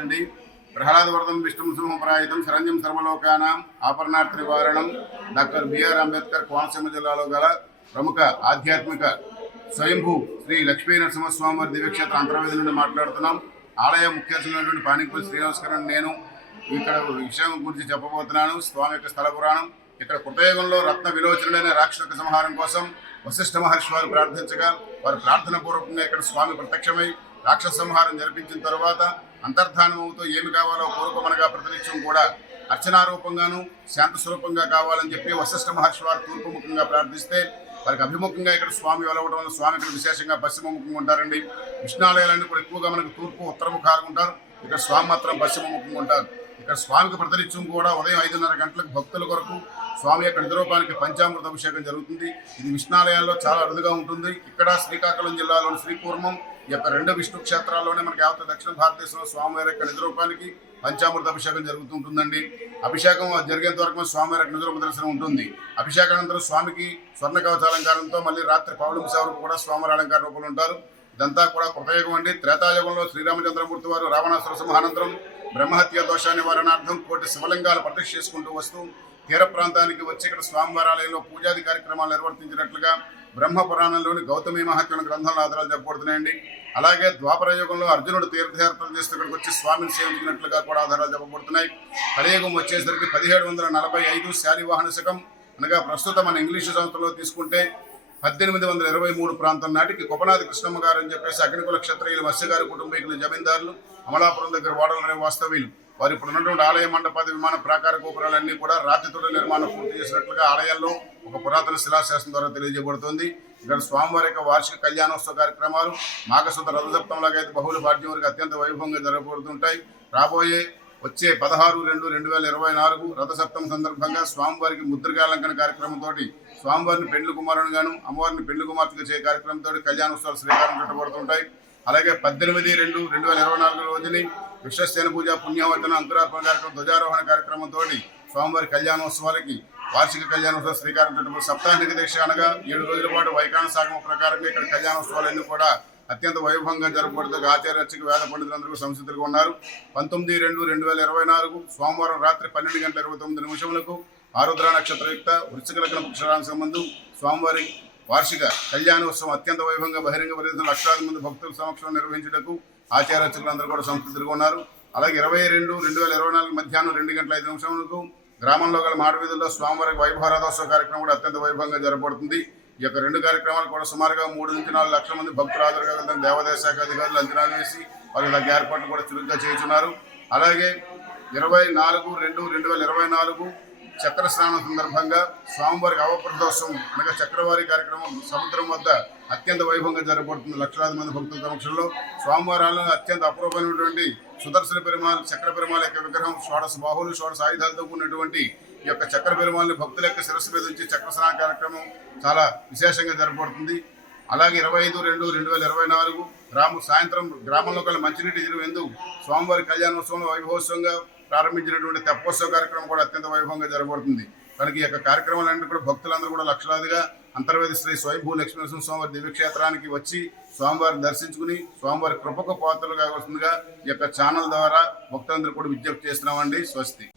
అండి ప్రహ్లాదవర్ధం విష్ణు సింహపరాయితం శరంజం సర్వలోకానాం ఆపరణార్థ నివారణం doctor B R Ambedkar Konaseema జిల్లాలో గల ప్రముఖ ఆధ్యాత్మిక స్వయంభూ శ్రీ లక్ష్మీ నరసింహస్వామి వారి దివ్యక్షేత్ర అంతర్వేది నుండి మాట్లాడుతున్నాం. ఆలయ ముఖ్యమైనటువంటి పాణిపల్లి శ్రీనివాసకరణ్ నేను ఇక్కడ విషయం గురించి చెప్పబోతున్నాను. స్వామి యొక్క స్థల పురాణం. ఇక్కడ కృతయుగంలో రత్న విలోచనలైన రాక్షక సంహారం కోసం వశిష్ఠ మహర్షి వారు ప్రార్థించగా వారు ప్రార్థన పూర్వకంగా ఇక్కడ స్వామి ప్రత్యక్షమై రాక్షస సంహారం జరిపించిన తరువాత అంతర్ధానం అవుతూ ఏమి కావాలో కోరుకోమనగా ప్రతినిత్యం కూడా అర్చనారూపంగాను శాంత స్వరూపంగా కావాలని చెప్పి వశిష్ఠ మహర్షి వారు తూర్పుముఖంగా ప్రార్థిస్తే వారికి అభిముఖంగా ఇక్కడ స్వామి వెలవడం వల్ల స్వామి ఇక్కడ విశేషంగా పశ్చిమముఖంగా ఉంటారండి. విష్ణాలయాలన్నీ కూడా ఎక్కువగా మనకు తూర్పు ఉత్తరముఖాలు ఉంటారు. ఇక్కడ స్వామి మాత్రం పశ్చిమముఖంగా ఉంటారు. ఇక్కడ స్వామికి ప్రతినిత్యం కూడా ఉదయం ఐదున్నర గంటలకు భక్తుల కొరకు స్వామి యొక్క నిద్రూపానికి పంచామృత అభిషేకం జరుగుతుంది. ఇది విష్ణాలయాల్లో చాలా అరుదుగా ఉంటుంది. ఇక్కడ శ్రీకాకుళం జిల్లాలోని శ్రీకూర్మం యొక్క రెండు విష్ణు క్షేత్రాల్లోనే మనకి యావత్ దక్షిణ భారతదేశంలో స్వామివారి యొక్క నిద్రోపానికి పంచామృత అభిషేకం జరుగుతుంటుందండి. అభిషేకం జరిగేంత వరకు స్వామివారి యొక్క నిద్రోప దర్శనం ఉంటుంది. అభిషేకానంతరం స్వామికి స్వర్ణ కవచ అలంకారంతో మళ్ళీ రాత్రి పౌర్ణమి సేవకు కూడా స్వామివారి అలంకార రూపంలో ఉంటారు. ఇదంతా కూడా కృతయుగం అండి. త్రేతాయుగంలో శ్రీరామచంద్రమూర్తి వారు రావణాసుర సంహానంతరం బ్రహ్మహత్య దోష నివారణార్థం కోటి శివలింగాలు ప్రతిష్ఠ చేసుకుంటూ వస్తూ తీర ప్రాంతానికి వచ్చి ఇక్కడ స్వామివారాలయంలో పూజాది కార్యక్రమాలు నిర్వర్తించినట్లుగా బ్రహ్మ పురాణంలోని గౌతమి మహత్యం గ్రంథంలో ఆధారాలు చెప్పబడుతున్నాయండి. అలాగే ద్వాపరయుగంలో అర్జునుడు తీర్థయాత్రలు చేస్తూ ఇక్కడికి వచ్చి స్వామిని సేవించినట్లుగా కూడా ఆధారాలు చెప్పబడుతున్నాయి. కలియుగం వచ్చేసరికి పదిహేడు వందల నలభై ఐదు శాలివాహన శకం. అనగా ప్రస్తుతం మన ఇంగ్లీషు సంస్థలో తీసుకుంటే పద్దెనిమిది వందల ఇరవై మూడు ప్రాంతం నాటికి కొపనాది కృష్ణమ్మ గారు అని చెప్పేసి అగ్నికుల క్షత్రియులు మత్స్యగారి కుటుంబీకులు జమీందారులు అమలాపురం దగ్గర వాడలనే వాస్తవ్యులు. వారు ఇప్పుడు ఉన్నటువంటి ఆలయ మండపాది విమాన ప్రాకార గోపురాలన్నీ కూడా రాతితోట నిర్మాణం పూర్తి చేసినట్లుగా ఆలయాల్లో ఒక పురాతన శిలాశాసనం ద్వారా తెలియజేయబడుతుంది. ఇక్కడ స్వామివారి యొక్క వార్షిక కళ్యాణోత్సవ కార్యక్రమాలు మాఘశుద్ధ రథసప్తంలాగా అయితే బహుళ భాగ్యం వరకు అత్యంత వైభవంగా జరగబడుతుంటాయి. రాబోయే వచ్చే పదహారు రెండు రెండు వేల ఇరవై నాలుగు రథసప్తం సందర్భంగా స్వామివారికి ముద్రగాలంకన కార్యక్రమంతో స్వామివారిని పెండ్లు కుమారునిగాను అమ్మవారిని పెండ్లు కుమార్తెగా చేయ కార్యక్రమంతో కళ్యాణోత్సవాలు శ్రీకారం చుట్టబడుతుంటాయి. అలాగే పద్దెనిమిది రెండు రెండు వేల ఇరవై నాలుగు రోజుని విశ్వసేన పూజ పుణ్యవర్ధన అంకురార్పణ కార్యక్రమం ధ్వజారోహణ కార్యక్రమంతో స్వామివారి కళ్యాణోత్సవాలకి వార్షిక కళ్యాణోత్సవ శ్రీకారం చుట్టబడి సప్తాహిక దీక్ష అనగా ఏడు రోజుల పాటు వైకాన సాగమ ప్రకారంగా ఇక్కడ కళ్యాణోత్సవాలన్నీ కూడా అత్యంత వైభవంగా జరపబడుతూ ఆచార్యర్చక వేద పండితులందరూ సంసిద్ధులుగా ఉన్నారు. పంతొమ్మిది రెండు రెండు వేల ఇరవై నాలుగు సోమవారం రాత్రి పన్నెండు గంటల ఇరవై తొమ్మిది నిమిషములకు ఆరుద్ర నక్షత్రయుక్త వృశ్చిక లగ్న పుక్షరానికి సంబంధం స్వామివారి వార్షిక కళ్యాణోత్సవం అత్యంత వైభవంగా బహిరంగ పరిధిలో లక్షలాది మంది భక్తుల సమక్షంలో నిర్వహించుటకు ఆచార్య కూడా సంసిద్ధులుగా ఉన్నారు అలాగే ఇరవై రెండు రెండు వేల ఇరవై నాలుగు మధ్యాహ్నం రెండు గంటల ఐదు నిమిషములకు గ్రామంలో గల మాడవీధుల్లో స్వామివారి వైభవరాధోత్సవ కార్యక్రమం కూడా అత్యంత వైభవంగా జరపబడుతుంది. ఈ యొక్క రెండు కార్యక్రమాలు కూడా సుమారుగా మూడు నుంచి నాలుగు లక్షల మంది భక్తులు హాజరుగా దేవాదాయ శాఖ అధికారులు అంచనా వేసి వారి తగ్గ ఏర్పాట్లు కూడా చురుగ్గా చేస్తున్నారు. అలాగే ఇరవై నాలుగు రెండు రెండు వేల ఇరవై నాలుగు చక్ర స్నానం సందర్భంగా స్వామివారికి అవప్రదోత్సవం అనగా చక్రవారి కార్యక్రమం సముద్రం వద్ద అత్యంత వైభవంగా జరగబడుతుంది లక్షలాది మంది భక్తుల సమక్షంలో స్వామివారాలను అత్యంత అపూర్వమైనటువంటి సుదర్శన పెరుమాల్ చక్ర పెరుమాల యొక్క విగ్రహం షోడశ బాహులు షోడశ ఆయుధాలతో కూడినటువంటి ఈ యొక్క చక్ర పెరుమాల్ని భక్తుల యొక్క శిరస్సు మీద ఉంచి చక్ర స్నాన కార్యక్రమం చాలా విశేషంగా జరగబడుతుంది అలాగే ఇరవై ఐదు రెండు రెండు వేల ఇరవై నాలుగు గ్రామ సాయంత్రం గ్రామంలో గల మంచినీటి ఇరువు ఎందు స్వామివారి కళ్యాణోత్సవంలో వైభవోత్సవంగా ప్రారంభించినటువంటి తెప్పోత్సవ కార్యక్రమం కూడా అత్యంత వైభవంగా జరగబడుతుంది కనుక ఈ యొక్క కార్యక్రమాలన్నీ కూడా భక్తులందరూ కూడా లక్షలాదిగా అంతర్వేది శ్రీ స్వయంభూ లక్ష్మీనరసింహ స్వామివారి దివ్యక్షేత్రానికి వచ్చి స్వామివారిని దర్శించుకుని స్వామివారి కృపకు పాత్రలు కావాల్సిందిగా ఈ యొక్క ఛానల్ ద్వారా భక్తులందరూ కూడా విజ్ఞప్తి చేస్తున్నామండి. స్వస్తి.